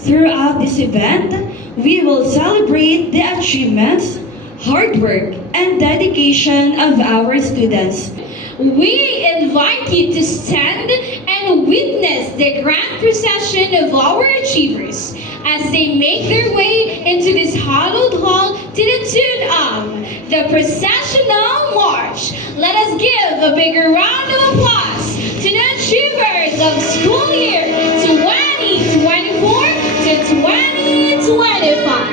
Throughout this event, we will celebrate the achievements, hard work, and dedication of our students. We invite you to stand and witness the grand procession of our achievers as they make their way into this hallowed hall to the tune of the processional march. Let us give a bigger round of applause to the achievers of school year 2024 to 2025.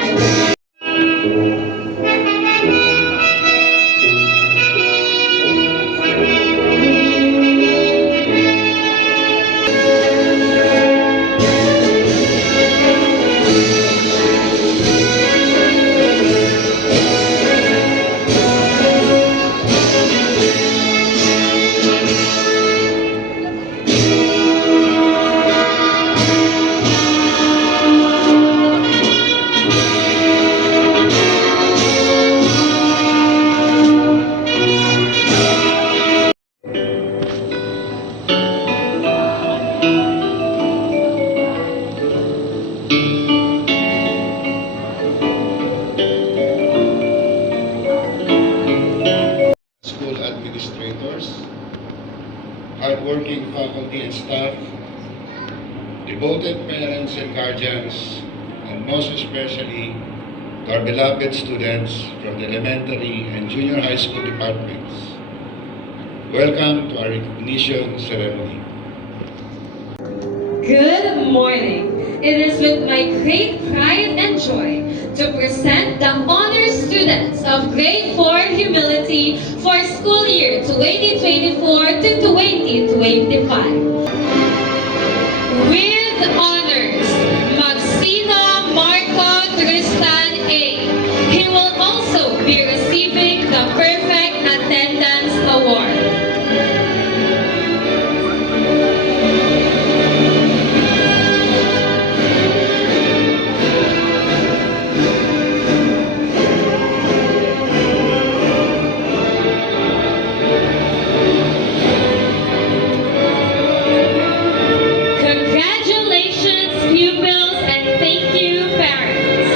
School administrators, hardworking faculty and staff, devoted parents and guardians, and most especially to our beloved students from the elementary and junior high school departments. Welcome to our recognition ceremony. Good morning. It is with my great pride and joy to present the honor students of Grade 4 Humility for school year 2024 to 2025. With honors, Maxino Marco Tristan A. He will also be receiving the Perfect Attendance Award. Congratulations, pupils, and thank you, parents.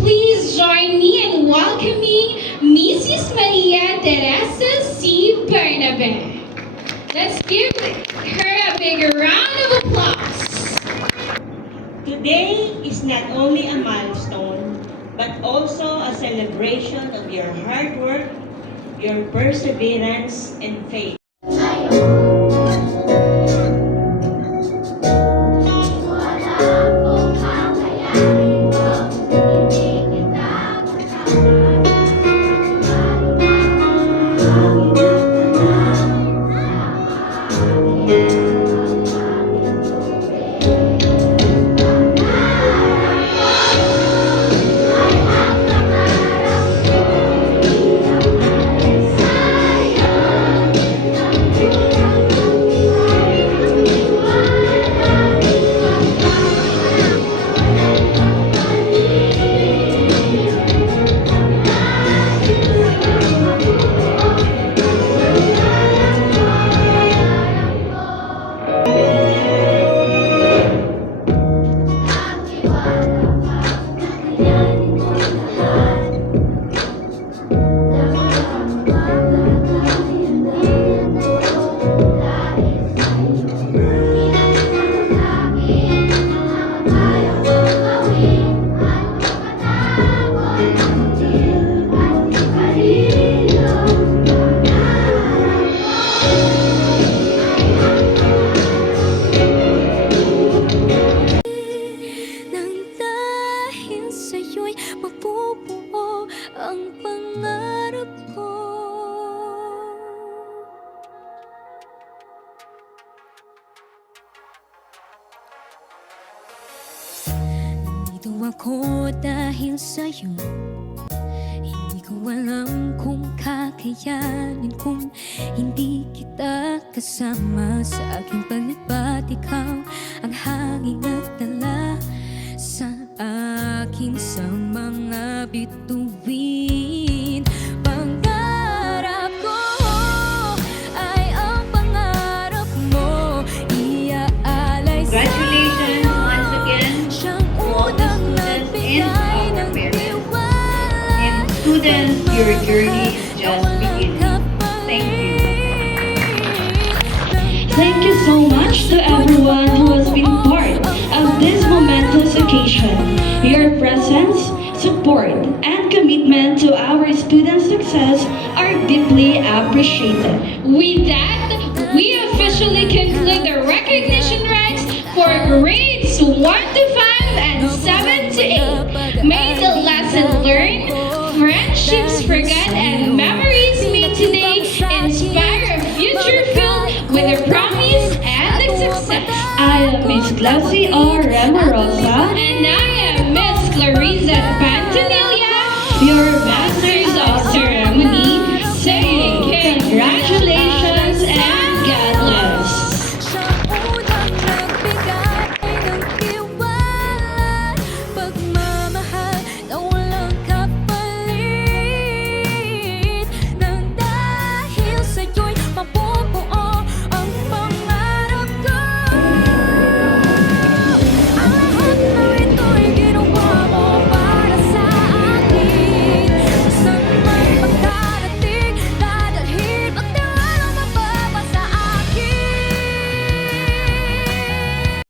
Please join me in welcoming Mrs. Maria Teresa C. Bernabe. Let's give her a big round of applause. Today is not only a milestone, but also a celebration of your hard work, your perseverance, and faith. Nandito ako dahil sa'yo. Hindi ko alam kung kakayanin kung hindi kita kasama sa aking paglipat. Ikaw ang hangin at dala sa akin sa mga bituin. Pangarap ko ay ang pangarap mo, iaalay your journey is just beginning. Thank you. Thank you so much to everyone who has been part of this momentous occasion. Your presence, support, and commitment to our students' success are deeply appreciated. With that, we officially conclude the recognition ranks for grades 1 to 5 and 7 to 8. May the lesson learned, friendships forgot, and memories made today inspire a future filled with a promise and a success. I am Miss Glassy R. Remarosa, And I am Miss Clarissa Pantanilla. your